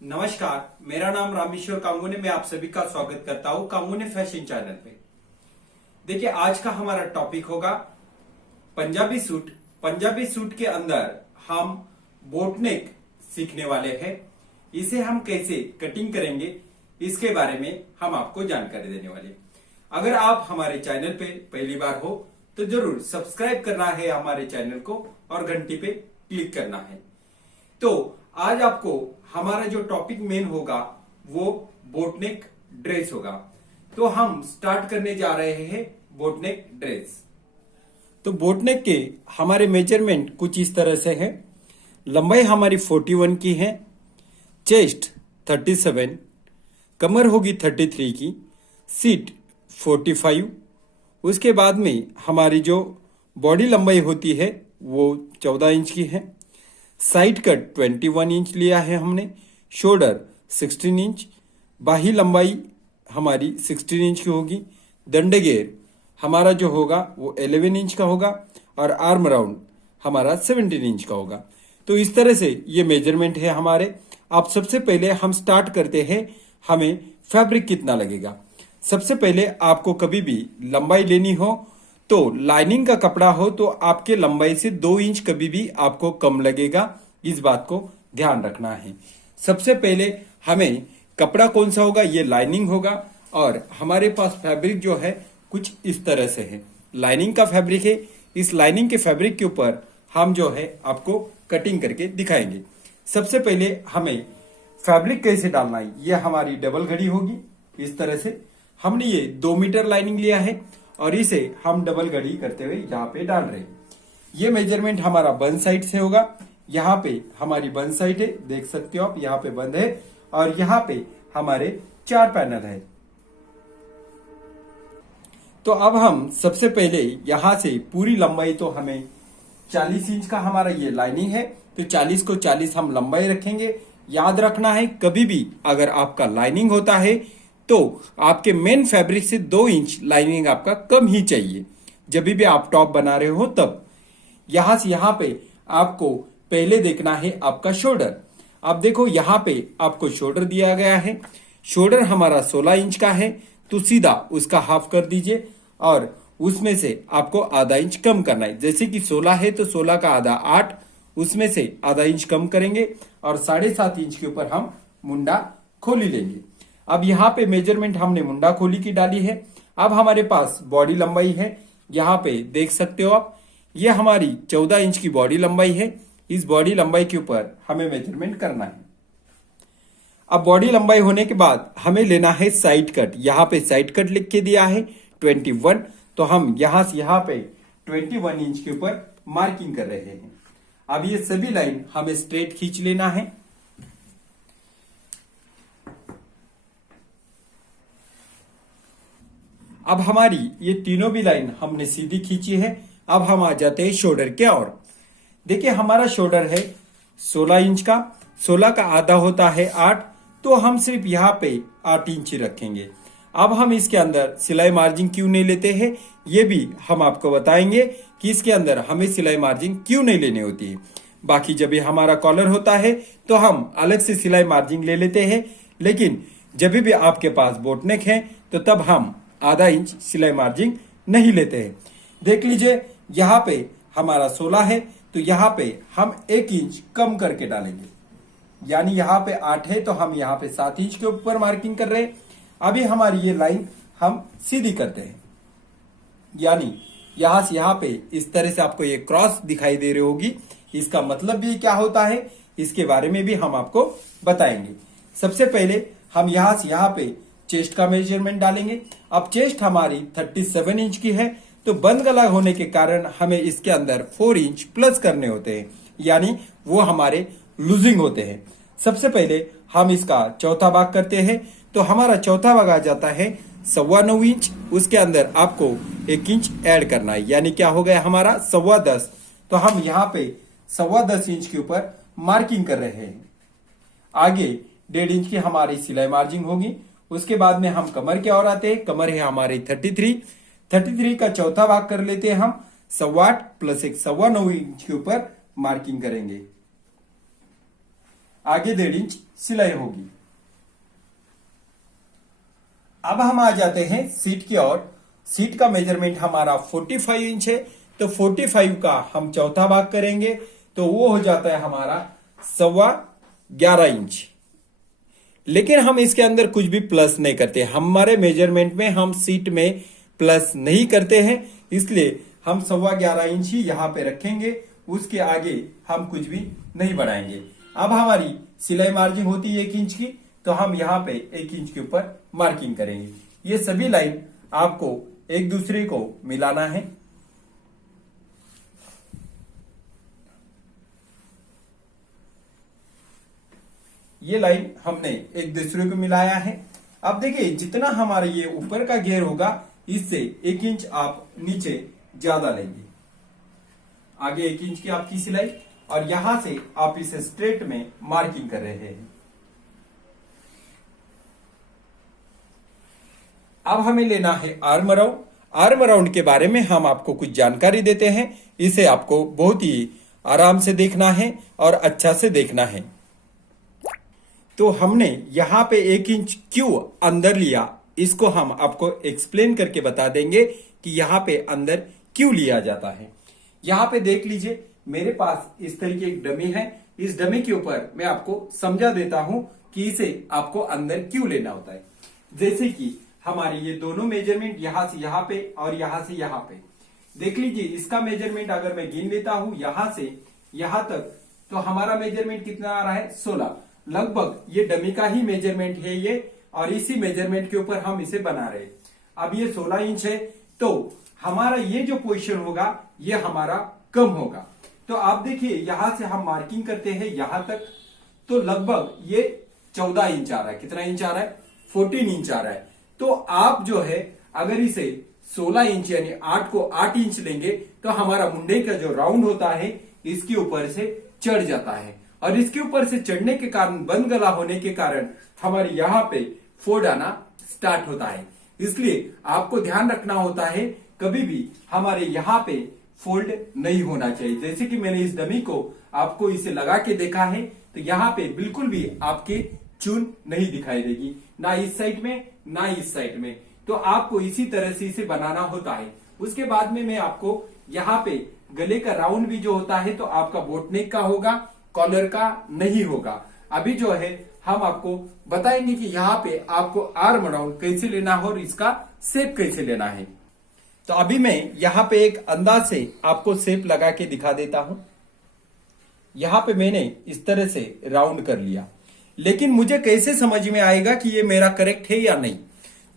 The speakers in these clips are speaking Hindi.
नमस्कार, मेरा नाम रामेश्वर कांगुने। मैं आप सभी का स्वागत करता हूं कांगुने फैशन चैनल पे। देखिए, आज का हमारा टॉपिक होगा पंजाबी सूट। पंजाबी सूट के अंदर हम बोटनेक सीखने वाले हैं। इसे हम कैसे कटिंग करेंगे इसके बारे में हम आपको जानकारी देने वाले हैं। अगर आप हमारे चैनल पे पहली बार हो तो जरूर सब्सक्राइब करना है हमारे चैनल को और घंटी पे क्लिक करना है। तो आज आपको हमारा जो टॉपिक मेन होगा वो बोटनेक ड्रेस होगा। तो हम स्टार्ट करने जा रहे हैं बोटनेक ड्रेस। तो बोटनेक के हमारे मेजरमेंट कुछ इस तरह से है। लंबाई हमारी 41 की है, चेस्ट 37, कमर होगी 33 की, सीट 45। उसके बाद में हमारी जो बॉडी लंबाई होती है वो 14 इंच की है। साइड कट 21 इंच लिया है हमने, शोल्डर 16 इंच, बाही लंबाई हमारी 16 इंच की होगी, दंडगेर हमारा जो होगा वो 11 इंच का होगा और आर्म राउंड हमारा 17 इंच का होगा। तो इस तरह से ये मेजरमेंट है हमारे। अब सबसे पहले हम स्टार्ट करते हैं, हमें फैब्रिक कितना लगेगा। सबसे पहले आपको कभी भी लंबाई लेनी हो तो लाइनिंग का कपड़ा हो तो आपके लंबाई से 2 इंच कभी भी आपको कम लगेगा, इस बात को ध्यान रखना है। सबसे पहले हमें कपड़ा कौन सा होगा, ये लाइनिंग होगा और हमारे पास फैब्रिक जो है कुछ इस तरह से है। लाइनिंग का फैब्रिक है। इस लाइनिंग के फैब्रिक के ऊपर हम जो है आपको कटिंग करके दिखाएंगे। सबसे पहले हमें फैब्रिक कैसे डालना है, ये हमारी डबल घड़ी होगी। इस तरह से हमने ये 2 मीटर लाइनिंग लिया है और इसे हम डबल घड़ी करते हुए यहाँ पे डाल रहे हैं। ये मेजरमेंट हमारा बंद साइड से होगा। यहाँ पे हमारी बंद साइड है, देख सकते हो आप, यहाँ पे बंद है और यहाँ पे हमारे 4 पैनल है। तो अब हम सबसे पहले यहाँ से पूरी लंबाई, तो हमें 40 इंच का हमारा ये लाइनिंग है, तो 40 को 40 हम लंबाई रखेंगे। याद रखना है, कभी भी अगर आपका लाइनिंग होता है तो आपके मेन फैब्रिक से 2 इंच लाइनिंग आपका कम ही चाहिए। जब भी आप टॉप बना रहे हो तब यहां से यहां पे आपको पहले देखना है आपका शोल्डर। अब देखो यहाँ पे आपको शोल्डर दिया गया है। शोल्डर हमारा 16 इंच का है, तो सीधा उसका हाफ कर दीजिए और उसमें से आपको आधा इंच कम करना है। जैसे कि 16 है तो 16 का आधा 8, उसमें से आधा इंच कम करेंगे और 7.5 इंच के ऊपर हम मुंडा खोली लेंगे। अब यहाँ पे मेजरमेंट हमने मुंडा खोली की डाली है। अब हमारे पास बॉडी लंबाई है, यहाँ पे देख सकते हो आप, ये हमारी 14 इंच की बॉडी लंबाई है। इस बॉडी लंबाई के ऊपर हमें मेजरमेंट करना है। अब बॉडी लंबाई होने के बाद हमें लेना है साइड कट। यहाँ पे साइड कट लिख के दिया है 21, तो हम यहाँ से यहाँ पे 21 इंच के ऊपर मार्किंग कर रहे हैं। अब ये सभी लाइन हमें स्ट्रेट खींच लेना है। अब हमारी ये तीनों भी लाइन हमने सीधी खींची है। अब हम आ जाते हैं शोल्डर के ओर। देखिए, हमारा शोल्डर है 16 इंच का, 16 का आधा होता है 8, तो हम सिर्फ यहाँ पे 8 इंच रखेंगे। अब हम इसके अंदर सिलाई मार्जिन क्यों नहीं लेते हैं, ये भी हम आपको बताएंगे कि इसके अंदर हमें सिलाई मार्जिन क्यों नहीं लेनी होती है। बाकी जब ये हमारा कॉलर होता है तो हम अलग से सिलाई मार्जिन ले लेते हैं, लेकिन जब भी आपके पास बोटनेक है तो तब हम आधा इंच सिलाई मार्जिन नहीं लेते हैं। देख लीजिए, यहाँ पे हमारा 16 है तो यहाँ पे हम 1 इंच कम करके डालेंगे, यानी यहाँ पे 8 है तो हम यहाँ पे 7 इंच के ऊपर मार्किंग कर रहे हैं। अभी हमारी ये लाइन हम सीधी करते हैं, यानी यहाँ से यहाँ पे इस तरह से आपको ये क्रॉस दिखाई दे रही होगी। इसका मतलब भी क्या होता है इसके बारे में भी हम आपको बताएंगे। सबसे पहले हम यहाँ से यहाँ पे चेस्ट का मेजरमेंट डालेंगे। अब चेस्ट हमारी 37 इंच की है, तो बंद गला होने के कारण हमें इसके अंदर 4 इंच प्लस करने होते हैं, यानी वो हमारे लूजिंग होते हैं। सबसे पहले हम इसका चौथा भाग करते हैं, तो हमारा चौथा भाग आ जाता है 9.25 इंच। उसके अंदर आपको 1 इंच ऐड करना है, यानी क्या हो गया हमारा 10.25। तो हम यहाँ पे 10.25 इंच के ऊपर मार्किंग कर रहे हैं। आगे 1.5 इंच की हमारी सिलाई मार्जिन होगी। उसके बाद में हम कमर की ओर आते हैं। कमर है हमारी 33 का चौथा भाग कर लेते हैं हम 8.25 प्लस 1 9.25 इंच के ऊपर मार्किंग करेंगे। आगे 1.5 इंच सिलाई होगी। अब हम आ जाते हैं सीट की ओर। सीट का मेजरमेंट हमारा 45 इंच है, तो 45 का हम चौथा भाग करेंगे तो वो हो जाता है हमारा 11.25 इंच। लेकिन हम इसके अंदर कुछ भी प्लस नहीं करते, हमारे मेजरमेंट में हम सीट में प्लस नहीं करते हैं, इसलिए हम 11.25 इंच ही यहां पे रखेंगे। उसके आगे हम कुछ भी नहीं बढ़ाएंगे। अब हमारी सिलाई मार्जिन होती है 1 इंच की, तो हम यहां पे 1 इंच के ऊपर मार्किंग करेंगे। ये सभी लाइन आपको एक दूसरे को मिलाना है। ये लाइन हमने एक दूसरे को मिलाया है। अब देखिए जितना हमारा ये ऊपर का घेर होगा, इससे 1 इंच आप नीचे ज्यादा लेंगे। आगे 1 इंच की आपकी सिलाई, और यहां से आप इसे स्ट्रेट में मार्किंग कर रहे हैं। अब हमें लेना है आर्म राउंड। आर्म राउंड के बारे में हम आपको कुछ जानकारी देते हैं। इसे आपको बहुत ही आराम से देखना है और अच्छा से देखना है। तो हमने यहां पे 1 इंच क्यों अंदर लिया, इसको हम आपको एक्सप्लेन करके बता देंगे कि यहां पे अंदर क्यों लिया जाता है। यहां पे देख लीजिए, मेरे पास इस तरीके एक डमी है। इस डमी के ऊपर मैं आपको समझा देता हूं कि इसे आपको अंदर क्यों लेना होता है। जैसे कि हमारे ये दोनों मेजरमेंट यहां से यहां पे और यहां से यहां पे देख लीजिए, इसका मेजरमेंट अगर मैं गिन लेता हूं यहां से यहां तक, तो हमारा मेजरमेंट कितना आ रहा है 16। लगभग ये डमी का ही मेजरमेंट है ये, और इसी मेजरमेंट के ऊपर हम इसे बना रहे हैं। अब ये 16 इंच है, तो हमारा ये जो पोजीशन होगा ये हमारा कम होगा। तो आप देखिए यहां से हम मार्किंग करते हैं यहां तक, तो लगभग ये 14 इंच आ रहा है। कितना इंच आ रहा है? 14 इंच आ रहा है। तो आप जो है अगर इसे 16 इंच यानी 8 को 8 इंच लेंगे, तो हमारा मुंडे का जो राउंड होता है इसके ऊपर से चढ़ जाता है, और इसके ऊपर से चढ़ने के कारण, बंद गला होने के कारण हमारे यहाँ पे फोल्ड आना स्टार्ट होता है। इसलिए आपको ध्यान रखना होता है कभी भी हमारे यहाँ पे फोल्ड नहीं होना चाहिए। जैसे कि मैंने इस डमी को आपको इसे लगा के देखा है, तो यहाँ पे बिल्कुल भी आपके चून नहीं दिखाई देगी, ना इस साइड में ना इस साइड में। तो आपको इसी तरह से इसे बनाना होता है। उसके बाद में मैं आपको यहाँ पे गले का राउंड भी जो होता है, तो आपका बोटनेक का होगा, कॉलर का नहीं होगा। अभी जो है हम आपको बताएंगे कि यहाँ पे आपको आर्म राउंड कैसे लेना है और इसका शेप कैसे लेना है। तो अभी मैं यहाँ पे एक अंदाज से आपको शेप लगा के दिखा देता हूं। यहाँ पे मैंने इस तरह से राउंड कर लिया, लेकिन मुझे कैसे समझ में आएगा कि ये मेरा करेक्ट है या नहीं।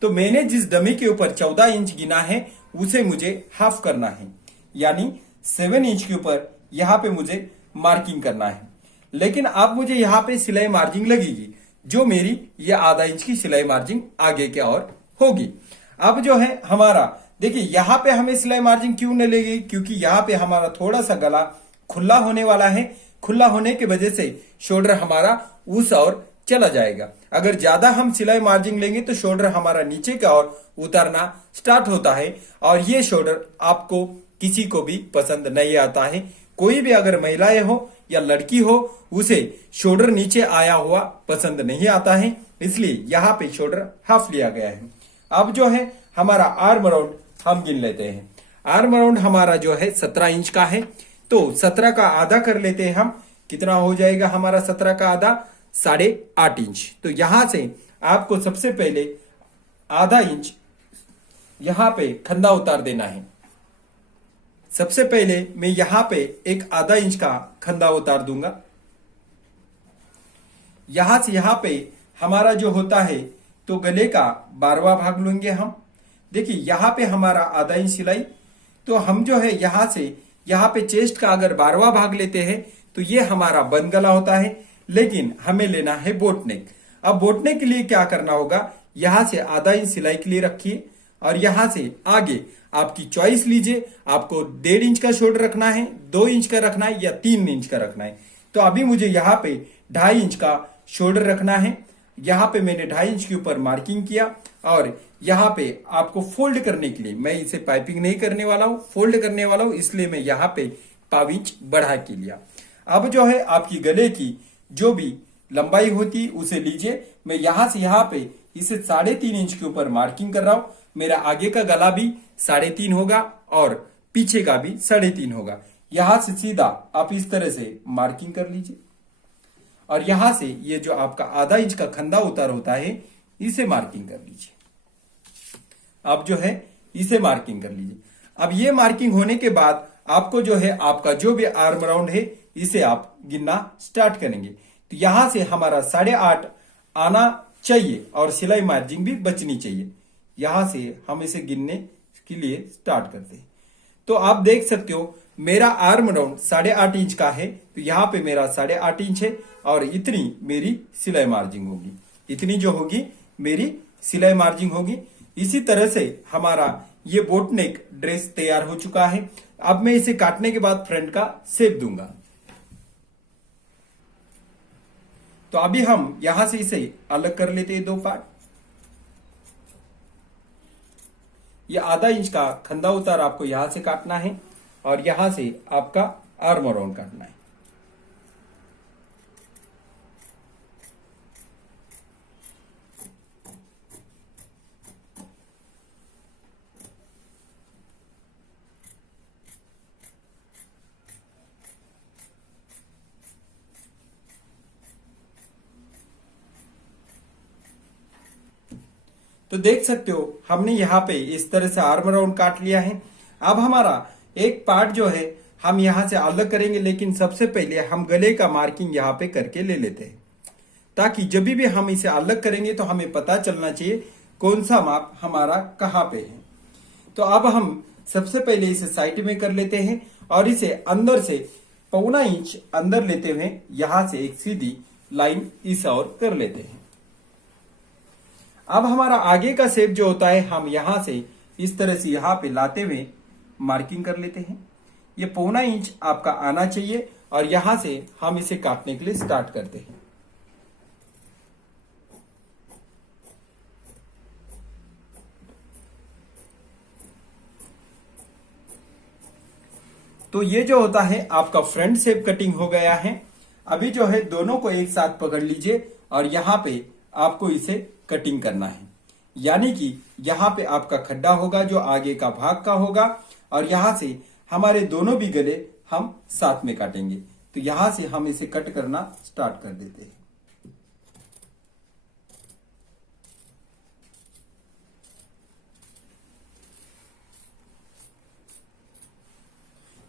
तो मैंने जिस डमी के ऊपर 14 इंच गिना है उसे मुझे हाफ करना है, यानी 7 इंच के ऊपर यहाँ पे मुझे मार्किंग करना है। लेकिन अब मुझे यहाँ पे सिलाई मार्जिन लगेगी, जो मेरी ये आधा इंच की सिलाई मार्जिन आगे के और होगी। अब जो है हमारा देखिए यहाँ पे हमें सिलाई मार्जिन क्यों न लेगी, क्योंकि यहाँ पे हमारा थोड़ा सा गला खुला होने वाला है। खुला होने की वजह से शोल्डर हमारा उस और चला जाएगा। अगर ज्यादा हम सिलाई मार्जिन लेंगे तो शोल्डर हमारा नीचे की ओर उतरना स्टार्ट होता है, और ये शोल्डर आपको किसी को भी पसंद नहीं आता है। कोई भी अगर महिलाएं हो या लड़की हो, उसे शोल्डर नीचे आया हुआ पसंद नहीं आता है, इसलिए यहाँ पे शोल्डर हाफ लिया गया है। अब जो है हमारा आर्म राउंड हम गिन लेते हैं। आर्म राउंड हमारा जो है 17 इंच का है, तो 17 का आधा कर लेते हैं हम। कितना हो जाएगा हमारा 17 का आधा? 8.5 इंच। तो यहां से आपको सबसे पहले आधा इंच यहां पे खंदा उतार देना है। सबसे पहले मैं यहां पे एक आधा इंच का खंदा उतार दूंगा। यहां से यहां पे हमारा जो होता है, तो गले का 12वां भाग लेंगे हम। देखिए यहां पे हमारा आधा इंच सिलाई, तो हम जो है यहां से यहां पे चेस्ट का अगर 12वां भाग लेते हैं तो ये हमारा बंद गला होता है, लेकिन हमें लेना है बोटनेक। अब बोटनेक के लिए क्या करना होगा, यहां से आधा इंच सिलाई के लिए रखिए, और यहां से आगे आपकी चॉइस लीजिए। आपको 1.5 इंच का शोल्डर रखना है, 2 इंच का रखना है, या 3 इंच का रखना है। तो अभी मुझे यहाँ पे 2.5 इंच का शोल्डर रखना है। यहाँ पे मैंने 2.5 इंच के ऊपर मार्किंग किया, और यहाँ पे आपको फोल्ड करने के लिए, मैं इसे पाइपिंग नहीं करने वाला हूं, फोल्ड करने वाला हूं, इसलिए मैं यहाँ पे 1.5 इंच बढ़ा के लिया। अब जो है आपकी गले की जो भी लंबाई होती उसे लीजिए। मैं यहां से यहां पे इसे 3.5 इंच के ऊपर मार्किंग कर रहा हूं। मेरा आगे का गला भी 3.5 होगा और पीछे का भी 3.5 होगा। यहां से सीधा आप इस तरह से मार्किंग कर लीजिए और यहां से ये जो आपका आधा इंच का खंदा उतार होता है इसे मार्किंग कर लीजिए। अब जो है इसे मार्किंग कर लीजिए। अब ये मार्किंग होने के बाद आपको जो है आपका जो भी आर्म राउंड है इसे आप गिनना स्टार्ट करेंगे। तो यहां से हमारा 8.5 आना चाहिए और सिलाई मार्जिन भी बचनी चाहिए। यहां से हम इसे गिनने के लिए स्टार्ट करते हैं। तो आप देख सकते हो मेरा आर्म राउंड 8.5 इंच का है। तो यहां पे मेरा 8.5 इंच है और इतनी मेरी सिलाई मार्जिन होगी। इतनी जो होगी मेरी सिलाई मार्जिन होगी। इसी तरह से हमारा ये बोटनेक ड्रेस तैयार हो चुका है। अब मैं इसे काटने के बाद फ्रंट का शेप दूंगा। तो अभी हम यहां से इसे अलग कर लेते हैं 2 पार्ट। ये आधा इंच का खंदा उतार आपको यहां से काटना है और यहां से आपका आर्म राउंड काटना है। तो देख सकते हो हमने यहाँ पे इस तरह से आर्म राउंड काट लिया है। अब हमारा एक पार्ट जो है हम यहाँ से अलग करेंगे, लेकिन सबसे पहले हम गले का मार्किंग यहाँ पे करके ले लेते हैं, ताकि जब भी हम इसे अलग करेंगे तो हमें पता चलना चाहिए कौन सा माप हमारा कहाँ पे है। तो अब हम सबसे पहले इसे साइड में कर लेते हैं और इसे अंदर से 1.25 इंच अंदर लेते हुए यहां से एक सीधी लाइन इस ओर कर लेते हैं। अब हमारा आगे का शेप जो होता है हम यहां से इस तरह से यहां पे लाते हुए मार्किंग कर लेते हैं। ये 1.25 इंच आपका आना चाहिए और यहां से हम इसे काटने के लिए स्टार्ट करते हैं। तो ये जो होता है आपका फ्रंट शेप कटिंग हो गया है। अभी जो है दोनों को एक साथ पकड़ लीजिए और यहां पे आपको इसे कटिंग करना है। यानी कि यहां पे आपका खड्डा होगा जो आगे का भाग का होगा और यहां से हमारे दोनों भी गले हम साथ में काटेंगे। तो यहां से हम इसे कट करना स्टार्ट कर देते हैं।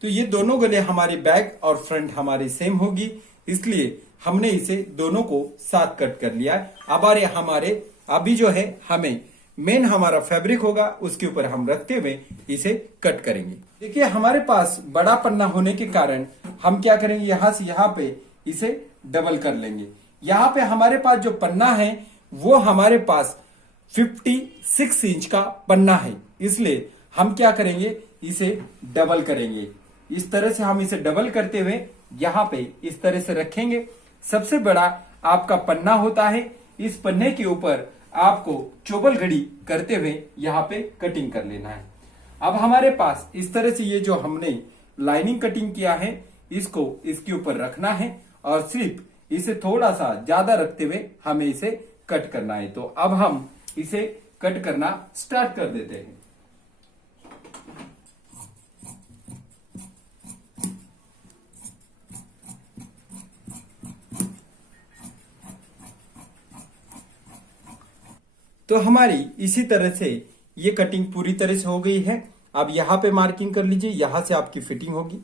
तो ये दोनों गले हमारे बैक और फ्रंट हमारे सेम होगी, इसलिए हमने इसे दोनों को साथ कट कर लिया है। अब हमारे अभी जो है हमें मेन हमारा फैब्रिक होगा उसके ऊपर हम रखते हुए इसे कट करेंगे। देखिए हमारे पास बड़ा पन्ना होने के कारण हम क्या करेंगे, यहां से यहां पे इसे डबल कर लेंगे। यहां पे हमारे पास जो पन्ना है वो हमारे पास 56 इंच का पन्ना है, इसलिए हम क्या करेंगे इसे डबल करेंगे। इस तरह से हम इसे डबल करते हुए यहां पे इस तरह से रखेंगे। सबसे बड़ा आपका पन्ना होता है, इस पन्ने के ऊपर आपको चोबल घड़ी करते हुए यहाँ पे कटिंग कर लेना है। अब हमारे पास इस तरह से ये जो हमने लाइनिंग कटिंग किया है इसको इसके ऊपर रखना है और सिर्फ इसे थोड़ा सा ज्यादा रखते हुए हमें इसे कट करना है। तो अब हम इसे कट करना स्टार्ट कर देते हैं। तो हमारी इसी तरह से ये कटिंग पूरी तरह से हो गई है। अब यहाँ पे मार्किंग कर लीजिए, यहां से आपकी फिटिंग होगी।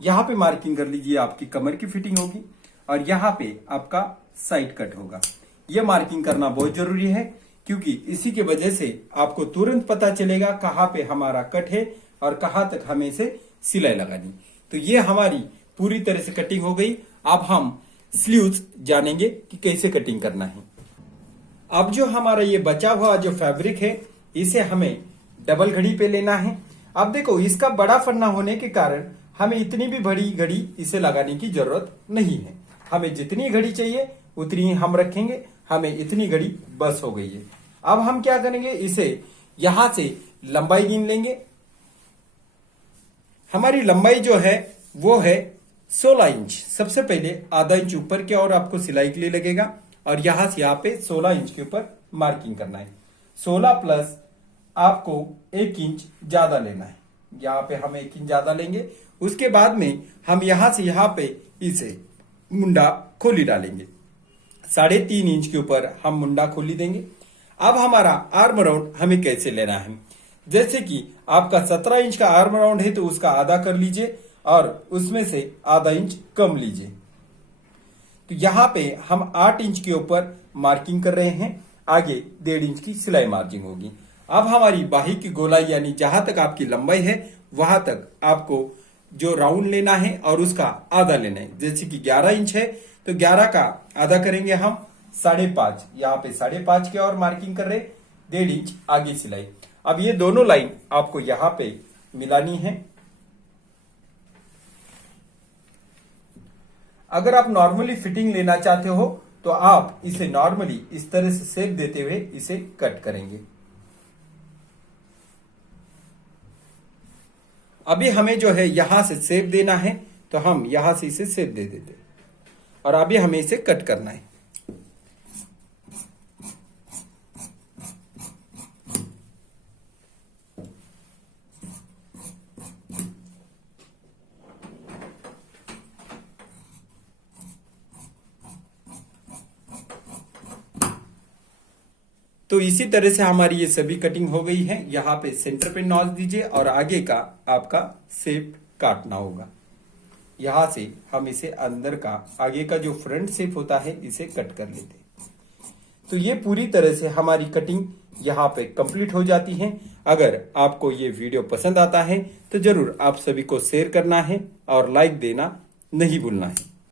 यहाँ पे मार्किंग कर लीजिए, आपकी कमर की फिटिंग होगी और यहाँ पे आपका साइड कट होगा। ये मार्किंग करना बहुत जरूरी है क्योंकि इसी की वजह से आपको तुरंत पता चलेगा कहाँ पे हमारा कट है और कहाँ तक हमें इसे सिलाई लगानी। तो ये हमारी पूरी तरह से कटिंग हो गई। अब हम स्लीव्स जानेंगे कि कैसे कटिंग करना है। अब जो हमारा ये बचा हुआ जो फैब्रिक है इसे हमें डबल घड़ी पे लेना है। अब देखो इसका बड़ा पन्ना होने के कारण हमें इतनी भी बड़ी घड़ी इसे लगाने की जरूरत नहीं है। हमें जितनी घड़ी चाहिए उतनी ही हम रखेंगे, हमें इतनी घड़ी बस हो गई है। अब हम क्या करेंगे, इसे यहां से लंबाई गिन लेंगे। हमारी लंबाई जो है वो है 16 इंच। सबसे पहले आधा इंच ऊपर की ओर आपको सिलाई के लिए लगेगा और यहां से यहां पे 16 इंच के ऊपर मार्किंग करना है। 16 प्लस आपको 1 इंच ज्यादा लेना है। यहाँ पे हम 1 इंच ज्यादा लेंगे। उसके बाद में हम यहां से यहां पे इसे मुंडा खोली डालेंगे। 3.5 इंच के ऊपर हम मुंडा खोली देंगे। अब हमारा आर्म राउंड हमें कैसे लेना है, जैसे कि आपका 17 इंच का आर्म राउंड है तो उसका आधा कर लीजिए और उसमें से आधा इंच कम लीजिए। तो यहां पे हम 8 इंच के ऊपर मार्किंग कर रहे हैं। आगे 1.5 इंच की सिलाई मार्जिन होगी। अब हमारी बाही की गोलाई यानी जहां तक आपकी लंबाई है वहां तक आपको जो राउंड लेना है और उसका आधा लेना है। जैसे कि 11 इंच है तो 11 का आधा करेंगे हम 5.5। यहाँ पे 5.5 के और मार्किंग कर रहे, 1.5 इंच आगे सिलाई। अब ये दोनों लाइन आपको यहां पे मिलानी है। अगर आप नॉर्मली फिटिंग लेना चाहते हो तो आप इसे नॉर्मली इस तरह से शेप देते हुए इसे कट करेंगे। अभी हमें जो है यहां से शेप देना है तो हम यहां से इसे शेप दे देते और अभी हमें इसे कट करना है। तो इसी तरह से हमारी ये सभी कटिंग हो गई है। यहाँ पे सेंटर पे नॉच दीजिए और आगे का आपका शेप काटना होगा। यहां से हम इसे अंदर का आगे का जो फ्रंट शेप होता है इसे कट कर लेते हैं। तो ये पूरी तरह से हमारी कटिंग यहाँ पे कंप्लीट हो जाती है। अगर आपको ये वीडियो पसंद आता है तो जरूर आप सभी को शेयर करना है और लाइक देना नहीं भूलना है।